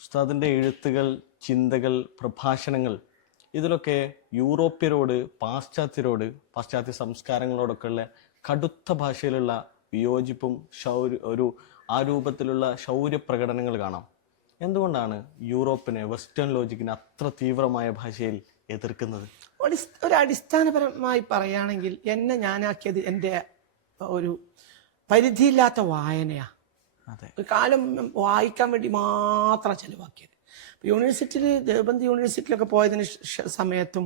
ഉസ്താദിന്റെ എഴുത്തുകൾ ചിന്തകൾ പ്രഭാഷണങ്ങൾ ഇതിലൊക്കെ യൂറോപ്യരോട് പാശ്ചാത്യരോട് പാശ്ചാത്യ സംസ്കാരങ്ങളോടൊക്കെയുള്ള കടുത്ത ഭാഷയിലുള്ള വിയോജിപ്പും ശൗര്യ ഒരു ആ രൂപത്തിലുള്ള ശൗര്യ പ്രകടനങ്ങൾ കാണാം. എന്തുകൊണ്ടാണ് യൂറോപ്പിനെ വെസ്റ്റേൺ ലോജിക്കിനെ അത്ര തീവ്രമായ ഭാഷയിൽ എതിർക്കുന്നത്? ഒരു അടിസ്ഥാനപരമായി പറയുകയാണെങ്കിൽ എന്നെ ഞാനാക്കിയത് എന്റെ ഒരു പരിധിയില്ലാത്ത വായനയാ അതെ ഒരു കാലം വായിക്കാൻ വേണ്ടി മാത്രം ചെലവാക്കിയത്. യൂണിവേഴ്സിറ്റിയിൽ ദേവബന്ധി യൂണിവേഴ്സിറ്റിയിലൊക്കെ പോയതിന് സമയത്തും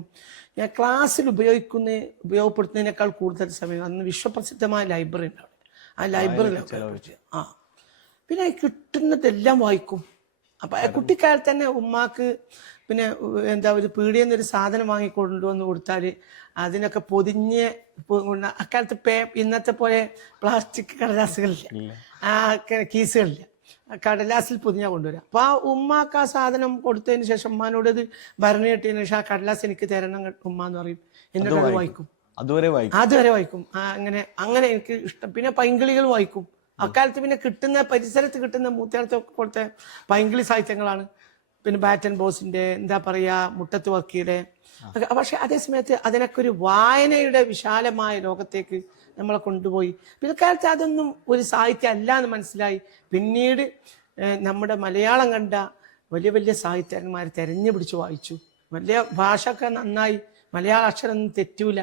ഞാൻ ക്ലാസ്സിൽ ഉപയോഗിക്കുന്ന ഉപയോഗപ്പെടുത്തുന്നതിനേക്കാൾ കൂടുതൽ സമയം അന്ന് വിശ്വപ്രസിദ്ധമായ ലൈബ്രറി ഉണ്ട് അവിടെ. ആ ലൈബ്രറിയിലൊക്കെ ആ. പിന്നെ കിട്ടുന്നതെല്ലാം വായിക്കും. അപ്പൊ കുട്ടിക്കാലത്ത് തന്നെ ഉമ്മാക്ക് പിന്നെ എന്താ ഒരു പീടിയെന്ന് ഒരു സാധനം വാങ്ങി കൊണ്ടുവന്ന് കൊടുത്താൽ അതിനൊക്കെ പൊതിഞ്ഞ് അക്കാലത്ത് പേ ഇന്നത്തെ പോലെ പ്ലാസ്റ്റിക് കടലാസുകളില്ല. ആ കീസുകളില്ല. കടലാസിൽ പൊതിഞ്ഞാ കൊണ്ടുവരാം. അപ്പൊ ആ ഉമ്മാക്ക് ആ സാധനം കൊടുത്തതിന് ശേഷം ഉമ്മാനോട് ഇത് ഭരണി കിട്ടിയതിന് ശേഷം ആ കടലാസ് എനിക്ക് തരണം ഉമ്മ എന്ന് പറയും. എന്നിട്ട് അത് വായിക്കും. അതുവരെ വായിക്കും. അതുവരെ വായിക്കും. അങ്ങനെ അങ്ങനെ എനിക്ക് ഇഷ്ടം. പിന്നെ പൈങ്കിളികൾ വായിക്കും. അക്കാലത്ത് പിന്നെ കിട്ടുന്ന പരിസരത്ത് കിട്ടുന്ന മൂത്തേടത്തൊക്കെ കൊടുത്ത പൈങ്കിളി സാഹിത്യങ്ങളാണ്. പിന്നെ ബാറ്റൻ ബോസിന്റെ എന്താ പറയാ മുട്ടത്ത് വർക്കിയുടെ. പക്ഷെ അതേ സമയത്ത് അതിനൊക്കെ ഒരു വായനയുടെ വിശാലമായ ലോകത്തേക്ക് നമ്മളെ കൊണ്ടുപോയി. പിൽക്കാലത്ത് അതൊന്നും ഒരു സാഹിത്യം അല്ല എന്ന് മനസ്സിലായി. പിന്നീട് നമ്മുടെ മലയാളം കണ്ട വലിയ വലിയ സാഹിത്യകാരന്മാരെ തെരഞ്ഞു പിടിച്ച് വായിച്ചു. വലിയ ഭാഷ ഒക്കെ നന്നായി. മലയാള അക്ഷരം ഒന്നും തെറ്റൂല.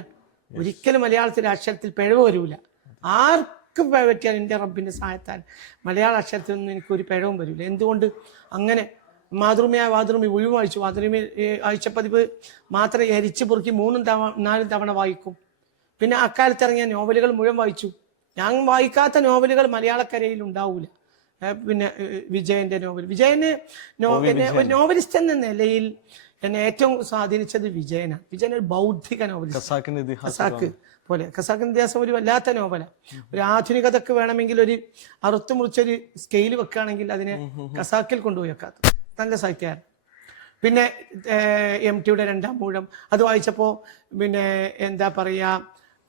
ഒരിക്കലും മലയാളത്തിലെ അക്ഷരത്തിൽ പിഴവ് വരൂല. ആർക്കും പറ്റിയാൽ എന്റെ റബ്ബിന്റെ സഹായത്താൽ മലയാള അക്ഷരത്തിൽ ഒന്നും എനിക്കൊരു പിഴവും വരില്ല എന്തുകൊണ്ട്? അങ്ങനെ മാതൃമയായ മാതൃമി ഒഴിവ് വായിച്ചു ആഴ്ച പതിവ് മാത്രം എരിച്ചു പൊറുക്കി മൂന്നും തവണ നാലും തവണ വായിക്കും. പിന്നെ അക്കാലത്ത് ഇറങ്ങിയ നോവലുകൾ മുഴുവൻ വായിച്ചു. ഞാൻ വായിക്കാത്ത നോവലുകൾ മലയാളക്കരയിൽ ഉണ്ടാവൂല പിന്നെ വിജയന്റെ നോവൽ. വിജയന് ഒരു നോവലിസ്റ്റ് എന്ന നിലയിൽ എന്നെ ഏറ്റവും സ്വാധീനിച്ചത് വിജയനാണ് വിജയൻ ഒരു ബൗദ്ധിക നോവലിസ്റ്റ്. ഖസാക്ക് പോലെ. ഖസാക്ക് ഇതിഹാസം ഒരു വല്ലാത്ത നോവല. ഒരു ആധുനികതക്ക് വേണമെങ്കിൽ ഒരു അറുത്തു മുറിച്ചൊരു സ്കെയിൽ വെക്കുകയാണെങ്കിൽ അതിനെ ഖസാക്കിൽ കൊണ്ടുപോയി വെക്കാത്ത. നല്ല സാഹിത്യകാരൻ പിന്നെ എം ടിയുടെ രണ്ടാം മൂഴം. അത് വായിച്ചപ്പോൾ പിന്നെ എന്താ പറയാ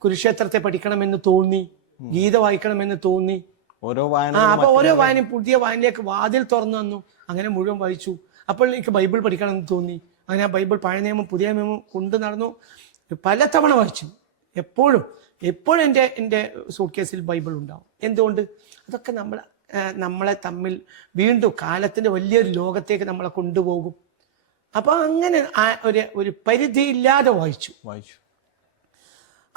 കുരുക്ഷേത്രത്തെ പഠിക്കണമെന്ന് തോന്നി ഗീത വായിക്കണമെന്ന് തോന്നി. ഓരോ വായന അപ്പൊ ഓരോ വായനയും പുതിയ വായനയിലേക്ക് വാതിൽ തുറന്നു വന്നു അങ്ങനെ മുഴുവൻ വായിച്ചു. അപ്പോൾ എനിക്ക് ബൈബിൾ പഠിക്കണമെന്ന് തോന്നി. അങ്ങനെ ആ ബൈബിൾ പഴയ നിയമം പുതിയ നിയമം കൊണ്ടു നടന്നു. പലതവണ വായിച്ചു. എപ്പോഴും എപ്പോഴും എന്റെ എന്റെ സൂട്ട് കേസിൽ ബൈബിൾ ഉണ്ടാവും. എന്തുകൊണ്ട്? അതൊക്കെ നമ്മൾ നമ്മളെ തമ്മിൽ വീണ്ടും കാലത്തിന്റെ വലിയൊരു ലോകത്തേക്ക് നമ്മളെ കൊണ്ടുപോകും. അപ്പൊ അങ്ങനെ ആ- ഒരു ഒരു പരിധിയില്ലാതെ വായിച്ചു. വായിച്ചു.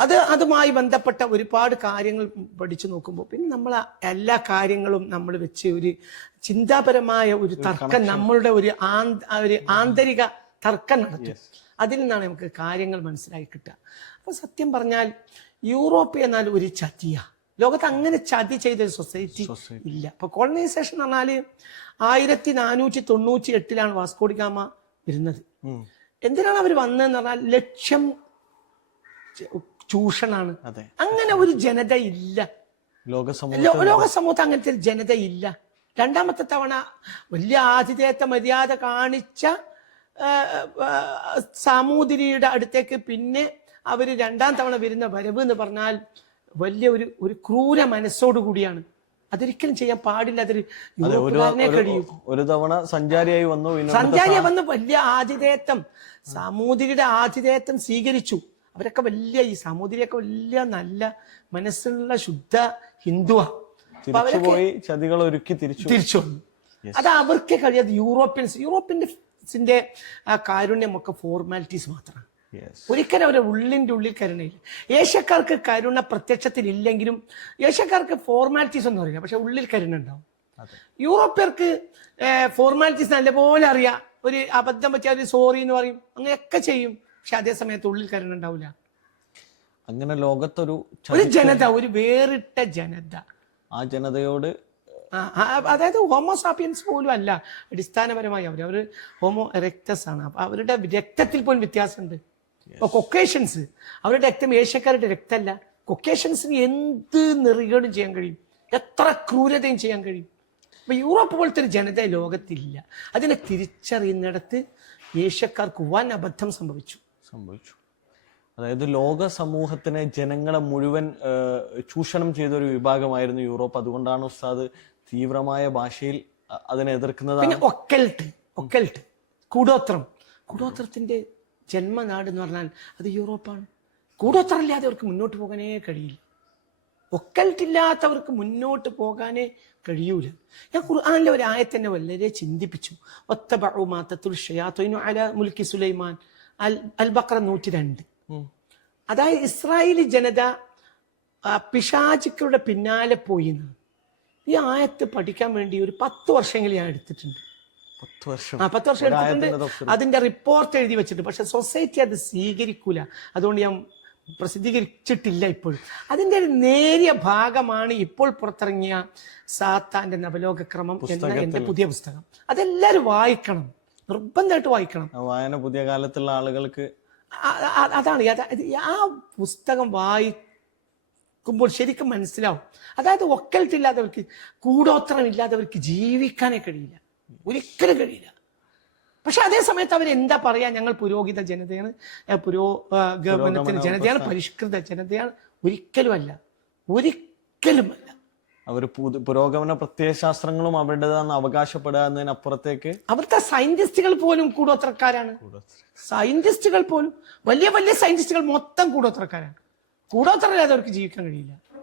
അത് അതുമായി ബന്ധപ്പെട്ട ഒരുപാട് കാര്യങ്ങൾ പഠിച്ചു നോക്കുമ്പോൾ പിന്നെ നമ്മൾ എല്ലാ കാര്യങ്ങളും നമ്മൾ വെച്ച് ഒരു ചിന്താപരമായ ഒരു തർക്കം നമ്മളുടെ ഒരു ഒരു ആന്തരിക തർക്കം നടത്തും. അതിൽ നിന്നാണ് നമുക്ക് കാര്യങ്ങൾ മനസ്സിലായി കിട്ടുക. അപ്പൊ സത്യം പറഞ്ഞാൽ യൂറോപ്പ് എന്നാൽ ഒരു ചതിയ. ലോകത്ത് അങ്ങനെ ചതി ചെയ്ത ഒരു സൊസൈറ്റി ഇല്ല. ഇപ്പൊ കോളനൈസേഷൻ എന്ന് പറഞ്ഞാൽ ആയിരത്തി നാനൂറ്റി തൊണ്ണൂറ്റി എട്ടിലാണ് വാസ്കോഡിഗാമ വരുന്നത് എന്തിനാണ് അവർ വന്നതെന്ന് പറഞ്ഞാൽ ലക്ഷ്യം ചൂഷണാണ്. അങ്ങനെ ഒരു ജനത ഇല്ല ലോക സമൂഹം ലോക സമൂഹത്തിൽ അങ്ങനത്തെ ഒരു ജനത ഇല്ല രണ്ടാമത്തെ തവണ വലിയ ആതിഥേയത്വ മര്യാദ കാണിച്ച സാമൂതിരിയുടെ അടുത്തേക്ക് പിന്നെ അവർ രണ്ടാം തവണ വരുന്ന വരവ് എന്ന് പറഞ്ഞാൽ വലിയ ഒരു ഒരു ക്രൂര മനസ്സോടു കൂടിയാണ്. അതൊരിക്കലും ചെയ്യാൻ പാടില്ല അതൊരു ഒരു യൂറോപ്പുകാരനെ കഴിയും. ഒരു തവണ സഞ്ചാരിയായി വന്നു പിന്നെ വന്നു വലിയ ആതിഥേയത്വം. സാമൂതിരിയുടെ ആതിഥേയത്വം സ്വീകരിച്ചു. അവരൊക്കെ വലിയ ഈ സാമൂതിരിയൊക്കെ വലിയ നല്ല മനസ്സുള്ള ശുദ്ധ ഹിന്ദുവാ. പോയി ചതികൾ ഒരുക്കി തിരിച്ചു. തിരിച്ചു അത് അവർക്ക് കഴിയാതെ യൂറോപ്യൻസ് യൂറോപ്യൻസിന്റെ ആ കാരുണ്യമൊക്കെ ഫോർമാലിറ്റീസ് മാത്രമാണ്. ഒരിക്കലും അവരുടെ ഉള്ളിന്റെ ഉള്ളിൽ കരുണയില്ല. ഏഷ്യക്കാർക്ക് കരുണ പ്രത്യക്ഷത്തിൽ ഇല്ലെങ്കിലും ഏഷ്യക്കാർക്ക് ഫോർമാലിറ്റീസ് ഒന്നും അറിയില്ല. പക്ഷെ ഉള്ളിൽ കരുണ ഉണ്ടാവും യൂറോപ്യർക്ക് ഫോർമാലിറ്റീസ് നല്ലപോലെ അറിയാം. ഒരു അബദ്ധം പറ്റിയ ഒരു സോറി എന്ന് പറയും. അങ്ങനെയൊക്കെ ചെയ്യും. പക്ഷെ അതേ സമയത്ത് ഉള്ളിൽ കരുണ ഉണ്ടാവില്ല അങ്ങനെ ലോകത്തൊരു ഒരു ജനത ഒരു വേറിട്ട ജനത. ആ ജനതയോട് അതായത് ഹോമോസാപ്പിയൻസ് പോലും അല്ല. അടിസ്ഥാനപരമായി അവർ അവർ ഹോമോ എറക്ടസ് ആണ്. അവരുടെ രക്തത്തിൽ പോലും വ്യത്യാസമുണ്ട്. ഇപ്പൊ കൊക്കേഷൻസ് അവരുടെ രക്തം ഏഷ്യക്കാരുടെ രക്തമല്ല. കൊക്കേഷൻസിന് എന്ത് നെറികളും ചെയ്യാൻ കഴിയും? എത്ര ക്രൂരതയും ചെയ്യാൻ കഴിയും? അപ്പൊ യൂറോപ്പ് പോലത്തെ ഒരു ജനത ലോകത്തില്ല അതിനെ തിരിച്ചറിയുന്നിടത്ത് ഏഷ്യക്കാർക്ക് വൻ അബദ്ധം സംഭവിച്ചു. സംഭവിച്ചു. അതായത് ലോക സമൂഹത്തിനെ ജനങ്ങളെ മുഴുവൻ ചൂഷണം ചെയ്ത ഒരു വിഭാഗമായിരുന്നു യൂറോപ്പ്. അതുകൊണ്ടാണ് ഉസ്താദ് തീവ്രമായ ഭാഷയിൽ അതിനെ എതിർക്കുന്നത് ഒക്കൽട്ട് ഒക്കൽട്ട് കൂടോത്രം. കൂടോത്രത്തിന്റെ ജന്മനാട് എന്ന് പറഞ്ഞാൽ അത് യൂറോപ്പാണ്. കൂടോത്രം ഇല്ലാതെ അവർക്ക് മുന്നോട്ട് പോകാനേ കഴിയില്ല. ഒക്കൽട്ടില്ലാത്തവർക്ക് മുന്നോട്ട് പോകാനേ കഴിയൂല. ഞാൻ ഖുർആാനിലെ ഒരു ആയത്തിനെ വളരെ ചിന്തിപ്പിച്ചു. ഒത്ത മാ തത്തുൽ ഷയാത്വീനു അല മുൽക്കി സുലൈമാൻ. അൽ അൽ ബക്ര നൂറ്റി രണ്ട് അതായത് ഇസ്രായേലി ജനത പിശാചിക്കളുടെ പിന്നാലെ പോയി ഈ ആയത്ത് പഠിക്കാൻ വേണ്ടി ഒരു പത്ത് വർഷമെങ്കിലും ഞാൻ എടുത്തിട്ടുണ്ട്. പത്ത് വർഷം. ആ പത്ത് വർഷം എടുത്തിട്ടുണ്ട്. അതിന്റെ റിപ്പോർട്ട് എഴുതി വെച്ചിട്ടുണ്ട് പക്ഷെ സൊസൈറ്റി അത് സ്വീകരിക്കൂല. അതുകൊണ്ട് ഞാൻ പ്രസിദ്ധീകരിച്ചിട്ടില്ല ഇപ്പോഴും. അതിന്റെ ഒരു നേരിയ ഭാഗമാണ് ഇപ്പോൾ പുറത്തിറങ്ങിയ സാത്താന്റെ നവലോകക്രമം എന്ന എന്റെ പുതിയ പുസ്തകം. അതെല്ലാരും വായിക്കണം. നിർബന്ധമായിട്ട് വായിക്കണം. വായന പുതിയ കാലത്തുള്ള ആളുകൾക്ക് അതാണ്. ആ പുസ്തകം വായിക്കുമ്പോൾ ശരിക്കും മനസ്സിലാവും. അതായത് ഒക്കൽട്ടില്ലാത്തവർക്ക് കൂടോത്രം ഇല്ലാത്തവർക്ക് ജീവിക്കാനേ കഴിയില്ല. ഒരിക്കലും കഴിയില്ല. പക്ഷെ അതേ സമയത്ത് അവർ എന്താ പറയാ? ഞങ്ങൾ പുരോഹിത ജനതയാണ്. പുരോ ഗവൺമെന്റിന് ജനതയാണ് പരിഷ്കൃത ജനതയാണ്. ഒരിക്കലും അല്ല. ഒരിക്കലും അല്ല. അവർ പുരോഗമന പ്രത്യയശാസ്ത്രങ്ങളും അവരുടേതാണെന്ന് അവകാശപ്പെടുക എന്നതിനപ്പുറത്തേക്ക് അവിടുത്തെ സയന്റിസ്റ്റുകൾ പോലും കൂടോത്രക്കാരാണ്. സയന്റിസ്റ്റുകൾ പോലും വലിയ വലിയ സയന്റിസ്റ്റുകൾ മൊത്തം കൂടോത്രക്കാരാണ്. കൂടോത്രമില്ലാതെ അവർക്ക് ജീവിക്കാൻ കഴിയില്ല.